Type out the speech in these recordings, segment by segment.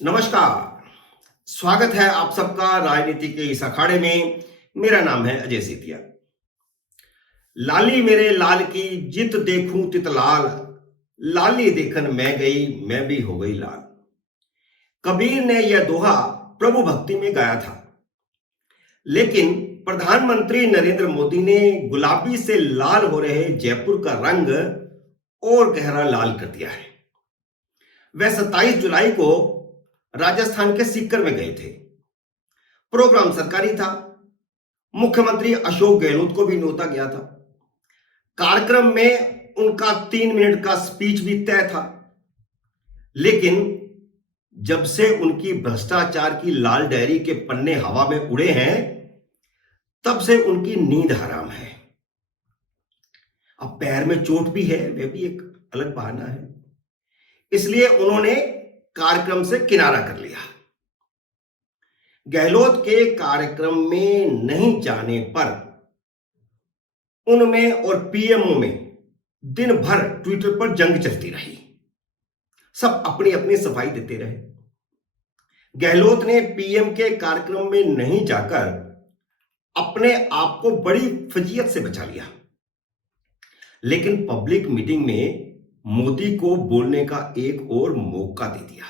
नमस्कार। स्वागत है आप सबका राजनीति के इस अखाड़े में। मेरा नाम है अजय सेतिया। लाली मेरे लाल की जित देखूं तित लाल, लाली देखन मैं गई मैं भी हो गई लाल। कबीर ने यह दोहा प्रभु भक्ति में गाया था, लेकिन प्रधानमंत्री नरेंद्र मोदी ने गुलाबी से लाल हो रहे जयपुर का रंग और गहरा लाल कर दिया है। वह 27 जुलाई को राजस्थान के सीकर में गए थे। प्रोग्राम सरकारी था। मुख्यमंत्री अशोक गहलोत को भी न्योता गया था। कार्यक्रम में उनका 3 मिनट का स्पीच भी तय था, लेकिन जब से उनकी भ्रष्टाचार की लाल डायरी के पन्ने हवा में उड़े हैं, तब से उनकी नींद हराम है। अब पैर में चोट भी है, वह भी एक अलग बहाना है। इसलिए उन्होंने कार्यक्रम से किनारा कर लिया। गहलोत के कार्यक्रम में नहीं जाने पर उनमें और पीएमओ में दिन भर ट्विटर पर जंग चलती रही। सब अपनी अपनी सफाई देते रहे। गहलोत ने पीएम के कार्यक्रम में नहीं जाकर अपने आप को बड़ी फजीयत से बचा लिया, लेकिन पब्लिक मीटिंग में मोदी को बोलने का एक और मौका दे दिया।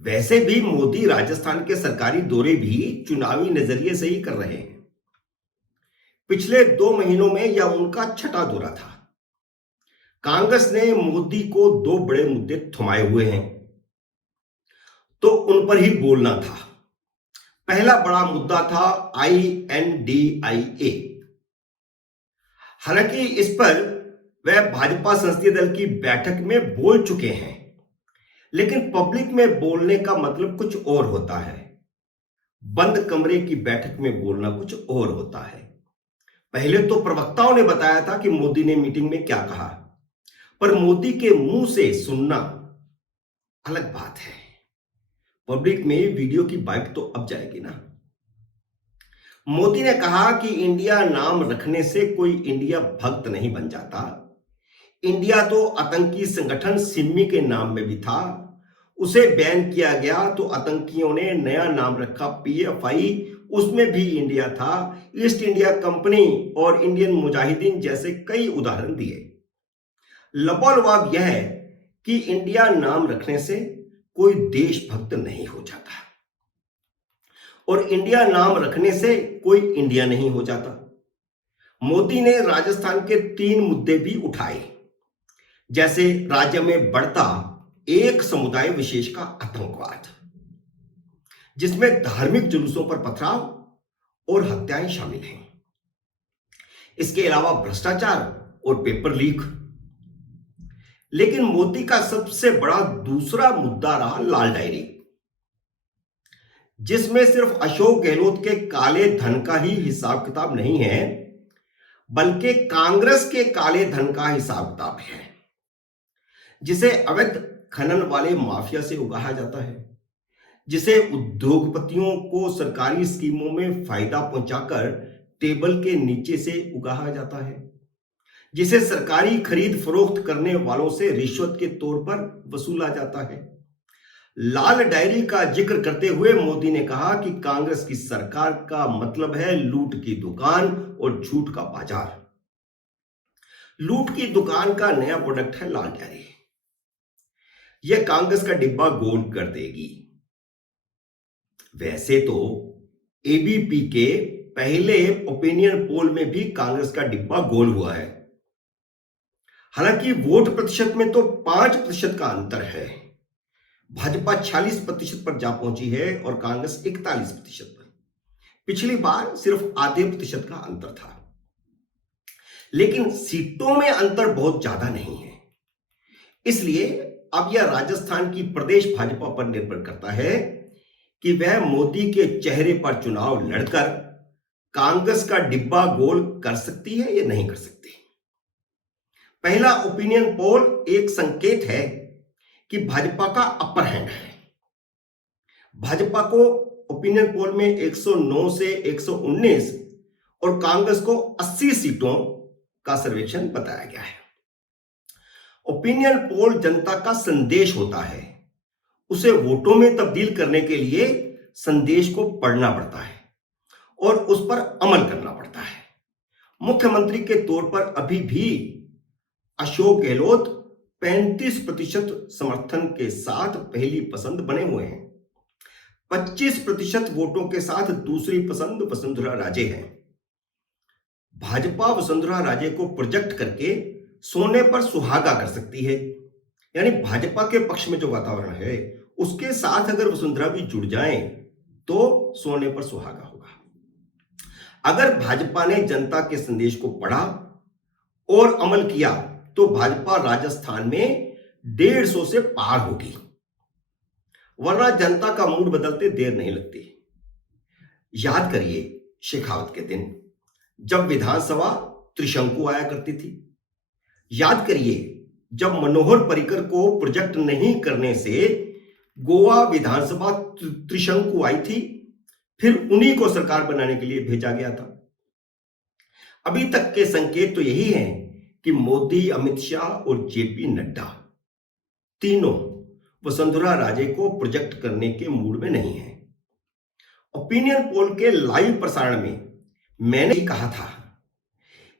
वैसे भी मोदी राजस्थान के सरकारी दौरे भी चुनावी नजरिए से ही कर रहे हैं। पिछले 2 महीनों में यह उनका छठा दौरा था। कांग्रेस ने मोदी को 2 बड़े मुद्दे थमाए हुए हैं, तो उन पर ही बोलना था। पहला बड़ा मुद्दा था INDIA। हालांकि इस पर वह भाजपा संसदीय दल की बैठक में बोल चुके हैं, लेकिन पब्लिक में बोलने का मतलब कुछ और होता है। बंद कमरे की बैठक में बोलना कुछ और होता है। पहले तो प्रवक्ताओं ने बताया था कि मोदी ने मीटिंग में क्या कहा, पर मोदी के मुंह से सुनना अलग बात है। पब्लिक में वीडियो की बाइट तो अब जाएगी ना। मोदी ने कहा कि इंडिया नाम रखने से कोई इंडिया भक्त नहीं बन जाता। इंडिया तो आतंकी संगठन सिमी के नाम में भी था, उसे बैन किया गया तो आतंकियों ने नया नाम रखा PFI, उसमें भी इंडिया था। ईस्ट इंडिया कंपनी और इंडियन मुजाहिदीन जैसे कई उदाहरण दिए। लबोलवाब यह है कि इंडिया नाम रखने से कोई देशभक्त नहीं हो जाता, और इंडिया नाम रखने से कोई इंडिया नहीं हो जाता। मोदी ने राजस्थान के 3 मुद्दे भी उठाए, जैसे राज्य में बढ़ता एक समुदाय विशेष का आतंकवाद, जिसमें धार्मिक जुलूसों पर पथराव और हत्याएं शामिल हैं। इसके अलावा भ्रष्टाचार और पेपर लीक। लेकिन मोदी का सबसे बड़ा दूसरा मुद्दा रहा लाल डायरी, जिसमें सिर्फ अशोक गहलोत के काले धन का ही हिसाब किताब नहीं है, बल्कि कांग्रेस के काले धन का हिसाब किताब है, जिसे अवैध खनन वाले माफिया से उगाहा जाता है, जिसे उद्योगपतियों को सरकारी स्कीमों में फायदा पहुंचाकर टेबल के नीचे से उगाहा जाता है, जिसे सरकारी खरीद फरोख्त करने वालों से रिश्वत के तौर पर वसूला जाता है। लाल डायरी का जिक्र करते हुए मोदी ने कहा कि कांग्रेस की सरकार का मतलब है लूट की दुकान और झूठ का बाजार। लूट की दुकान का नया प्रोडक्ट है लाल डायरी। यह कांग्रेस का डिब्बा गोल कर देगी। वैसे तो ABP के पहले ओपिनियन पोल में भी कांग्रेस का डिब्बा गोल हुआ है। हालांकि वोट प्रतिशत में तो 5% का अंतर है। भाजपा 46% पर जा पहुंची है और कांग्रेस 41% पर। पिछली बार सिर्फ आधे प्रतिशत का अंतर था, लेकिन सीटों में अंतर बहुत ज्यादा नहीं है। इसलिए अब यह राजस्थान की प्रदेश भाजपा पर निर्भर करता है कि वह मोदी के चेहरे पर चुनाव लड़कर कांग्रेस का डिब्बा गोल कर सकती है या नहीं कर सकती। पहला ओपिनियन पोल एक संकेत है कि भाजपा का अपर हैंड है। भाजपा को ओपिनियन पोल में 109 से 119 और कांग्रेस को 80 सीटों का सर्वेक्षण बताया गया है। ओपिनियन पोल जनता का संदेश होता है उसे वोटों में तब्दील करने के लिए संदेश को पढ़ना पड़ता है और उस पर अमल करना पड़ता है। मुख्यमंत्री के तौर पर अभी भी अशोक गहलोत 35% समर्थन के साथ पहली पसंद बने हुए हैं। 25% वोटों के साथ दूसरी पसंद वसुंधरा राजे है। भाजपा वसुंधरा राजे को प्रोजेक्ट करके सोने पर सुहागा कर सकती है। यानी भाजपा के पक्ष में जो वातावरण है उसके साथ अगर वसुंधरा भी जुड़ जाए तो सोने पर सुहागा होगा। अगर भाजपा ने जनता के संदेश को पढ़ा और अमल किया तो भाजपा राजस्थान में 150 से पार होगी, वरना जनता का मूड बदलते देर नहीं लगती। याद करिए शेखावत के दिन जब विधानसभा त्रिशंकु आया करती थी। याद करिए जब मनोहर पर्रिकर को प्रोजेक्ट नहीं करने से गोवा विधानसभा त्रिशंकु आई थी, फिर उन्हीं को सरकार बनाने के लिए भेजा गया था। अभी तक के संकेत तो यही हैं कि मोदी, अमित शाह और जेपी नड्डा तीनों वसुंधरा राजे को प्रोजेक्ट करने के मूड में नहीं है। ओपिनियन पोल के लाइव प्रसारण में मैंने ही कहा था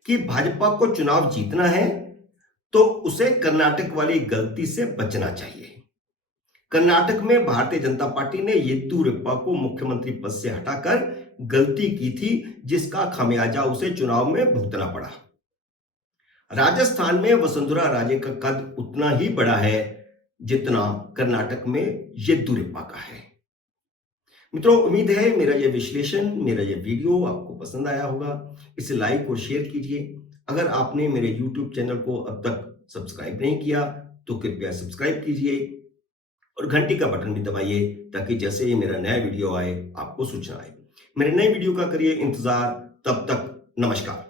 कि भाजपा को चुनाव जीतना है तो उसे कर्नाटक वाली गलती से बचना चाहिए। कर्नाटक में भारतीय जनता पार्टी ने येदियुरप्पा को मुख्यमंत्री पद से हटाकर गलती की थी, जिसका खामियाजा उसे चुनाव में भुगतना पड़ा। राजस्थान में वसुंधरा राजे का कद उतना ही बड़ा है जितना कर्नाटक में येदियुरप्पा का है। मित्रों, उम्मीद है मेरा यह विश्लेषण, मेरा यह वीडियो आपको पसंद आया होगा। इसे लाइक और शेयर कीजिए। अगर आपने मेरे YouTube चैनल को अब तक सब्सक्राइब नहीं किया तो कृपया सब्सक्राइब कीजिए और घंटी का बटन भी दबाइए ताकि जैसे ही मेरा नया वीडियो आए आपको सूचना आए। मेरे नए वीडियो का करिए इंतजार। तब तक नमस्कार।